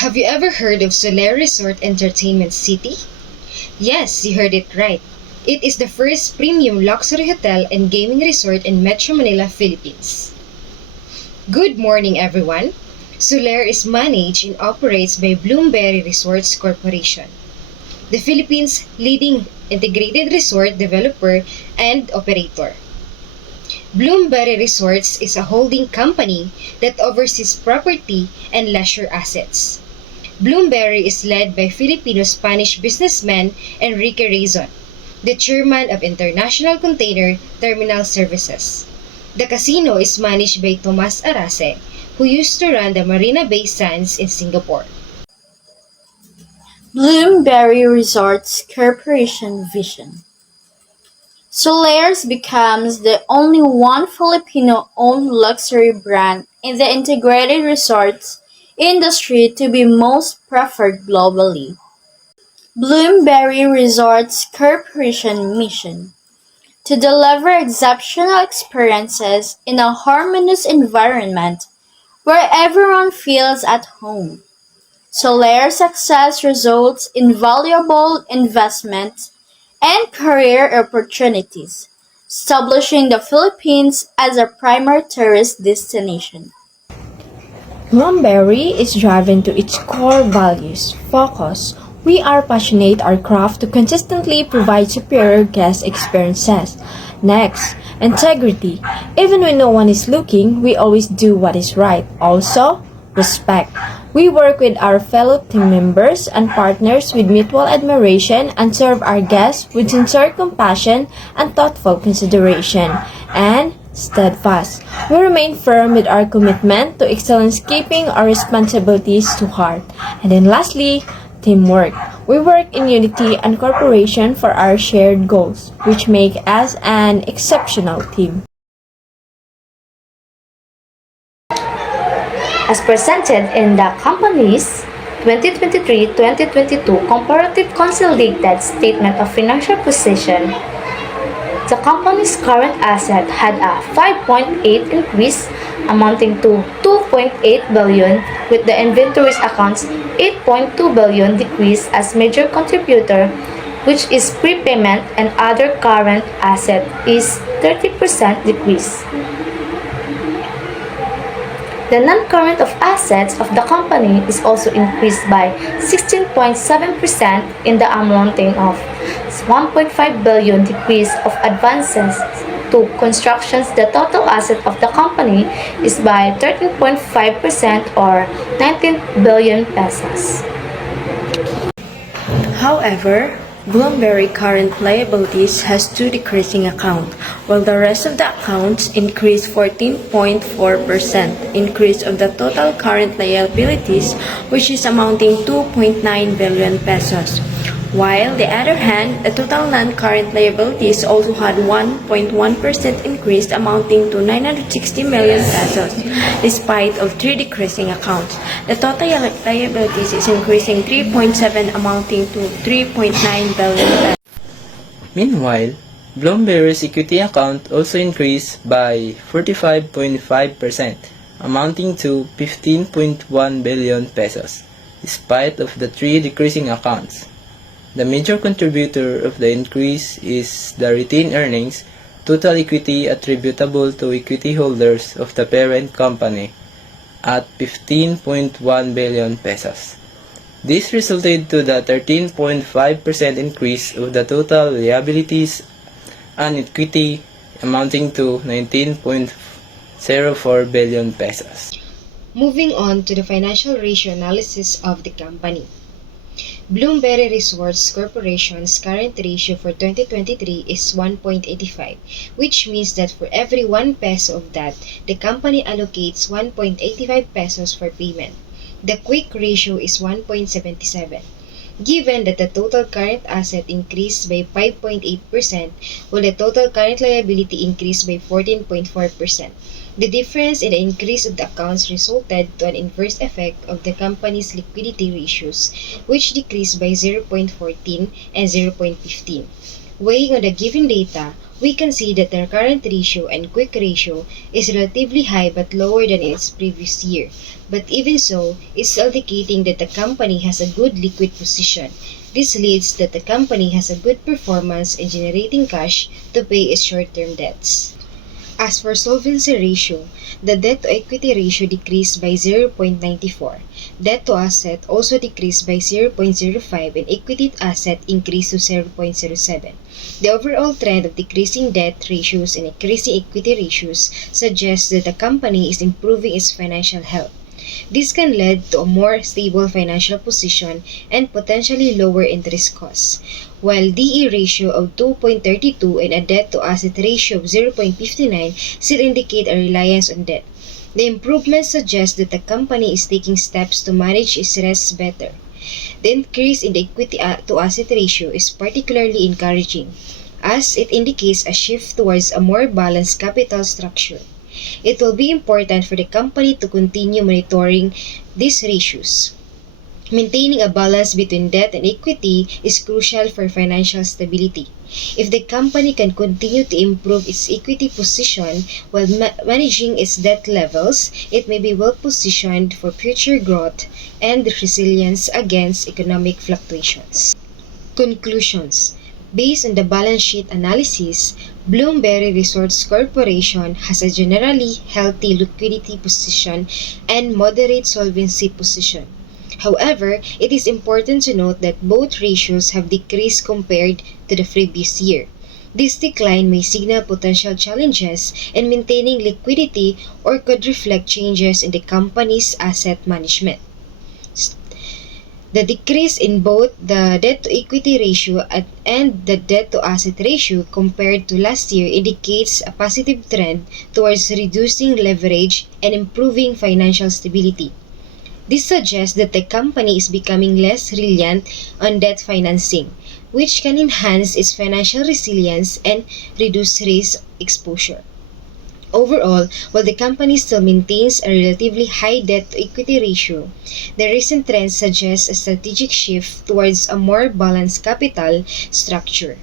Have you ever heard of Soler Resort Entertainment City? Yes, you heard it right. It is the first premium luxury hotel and gaming resort in Metro Manila, Philippines. Good morning, everyone. Soler is managed and operates by Bloomberry Resorts Corporation, the Philippines' leading integrated resort developer and operator. Bloomberry Resorts is a holding company that oversees property and leisure assets. Bloomberry is led by Filipino-Spanish businessman Enrique Rizon, the chairman of International Container Terminal Services. The casino is managed by Tomas Arase, who used to run the Marina Bay Sands in Singapore. Bloomberry Resorts Corporation Vision. Solaris becomes the only one Filipino-owned luxury brand in the integrated resorts industry to be most preferred globally. Bloomberry Resorts Corporation mission: to deliver exceptional experiences in a harmonious environment where everyone feels at home. Solair's success results in valuable investments and career opportunities, establishing the Philippines as a primary tourist destination. Bloomberry is driven to its core values. Focus. We are passionate our craft to consistently provide superior guest experiences. Next, integrity. Even when no one is looking, we always do what is right. Also, respect. We work with our fellow team members and partners with mutual admiration and serve our guests with sincere compassion and thoughtful consideration. And steadfast. We remain firm with our commitment to excellence, keeping our responsibilities to heart. And then lastly, teamwork. We work in unity and cooperation for our shared goals, which make us an exceptional team. As presented in the company's 2023-2022 Comparative Consolidated Statement of Financial Position, the company's current asset had a 5.8 increase amounting to 2.8 billion, with the inventories accounts 8.2 billion decrease as major contributor, which is prepayment, and other current asset is 30% decrease. The non-current of assets of the company is also increased by 16.7% in the amounting of 1.5 billion decrease of advances to constructions. The total asset of the company is by 13.5% or 19 billion pesos. However, Bloomberry current liabilities has two decreasing accounts, while the rest of the accounts increased 14.4%, increase of the total current liabilities, which is amounting 2.9 billion pesos. While the other hand, the total non-current liabilities also had 1.1% increase amounting to 960 million pesos, despite of three decreasing accounts. The total liabilities is increasing 3.7 amounting to 3.9 billion pesos. Meanwhile, Bloomberry's equity account also increased by 45.5%, amounting to 15.1 billion pesos, despite of the three decreasing accounts. The major contributor of the increase is the retained earnings, total equity attributable to equity holders of the parent company, at 15.1 billion pesos. This resulted to the 13.5% increase of the total liabilities and equity amounting to 19.04 billion pesos. Moving on to the financial ratio analysis of the company. Bloomberry Resorts Corporation's current ratio for 2023 is 1.85, which means that for every 1 peso of that, the company allocates 1.85 pesos for payment. The quick ratio is 1.77. Given that the total current asset increased by 5.8%, while the total current liability increased by 14.4%. The difference in the increase of the accounts resulted to an inverse effect of the company's liquidity ratios, which decreased by 0.14 and 0.15. Weighing on the given data, We can see that the current ratio and quick ratio is relatively high but lower than in its previous year. But even so, it's still indicating that the company has a good liquid position. This leads that the company has a good performance in generating cash to pay its short-term debts. As for solvency ratio, the debt to equity ratio decreased by 0.94. Debt to asset also decreased by 0.05 and equity to asset increased to 0.07. The overall trend of decreasing debt ratios and increasing equity ratios suggests that the company is improving its financial health. This can lead to a more stable financial position and potentially lower interest costs. While DE ratio of 2.32 and a debt to asset ratio of 0.59 still indicate a reliance on debt, the improvements suggest that the company is taking steps to manage its risks better. The increase in the equity to asset ratio is particularly encouraging, as it indicates a shift towards a more balanced capital structure. It will be important for the company to continue monitoring these ratios. Maintaining a balance between debt and equity is crucial for financial stability. If the company can continue to improve its equity position while managing its debt levels, it may be well positioned for future growth and resilience against economic fluctuations. Conclusions. Based on the balance sheet analysis, Bloomberry Resorts Corporation has a generally healthy liquidity position and moderate solvency position. However, it is important to note that both ratios have decreased compared to the previous year. This decline may signal potential challenges in maintaining liquidity or could reflect changes in the company's asset management. The decrease in both the debt to equity ratio and the debt to asset ratio compared to last year indicates a positive trend towards reducing leverage and improving financial stability. This suggests that the company is becoming less reliant on debt financing, which can enhance its financial resilience and reduce risk exposure. Overall, while the company still maintains a relatively high debt-to-equity ratio, the recent trend suggests a strategic shift towards a more balanced capital structure.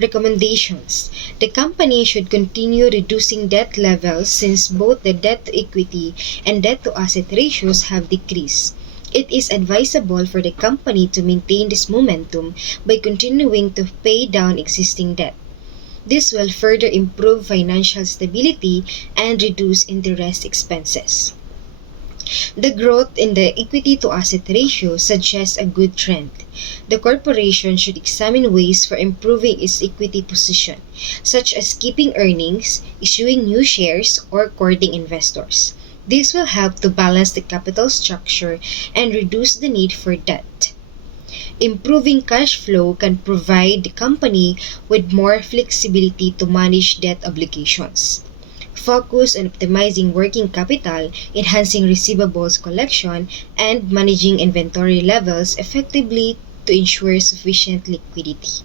Recommendations. The company should continue reducing debt levels since both the debt-to-equity and debt-to-asset ratios have decreased. It is advisable for the company to maintain this momentum by continuing to pay down existing debt. This will further improve financial stability and reduce interest expenses. The growth in the equity to asset ratio suggests a good trend. The corporation should examine ways for improving its equity position, such as keeping earnings, issuing new shares, or courting investors. This will help to balance the capital structure and reduce the need for debt. Improving cash flow can provide the company with more flexibility to manage debt obligations. Focus on optimizing working capital, enhancing receivables collection, and managing inventory levels effectively to ensure sufficient liquidity.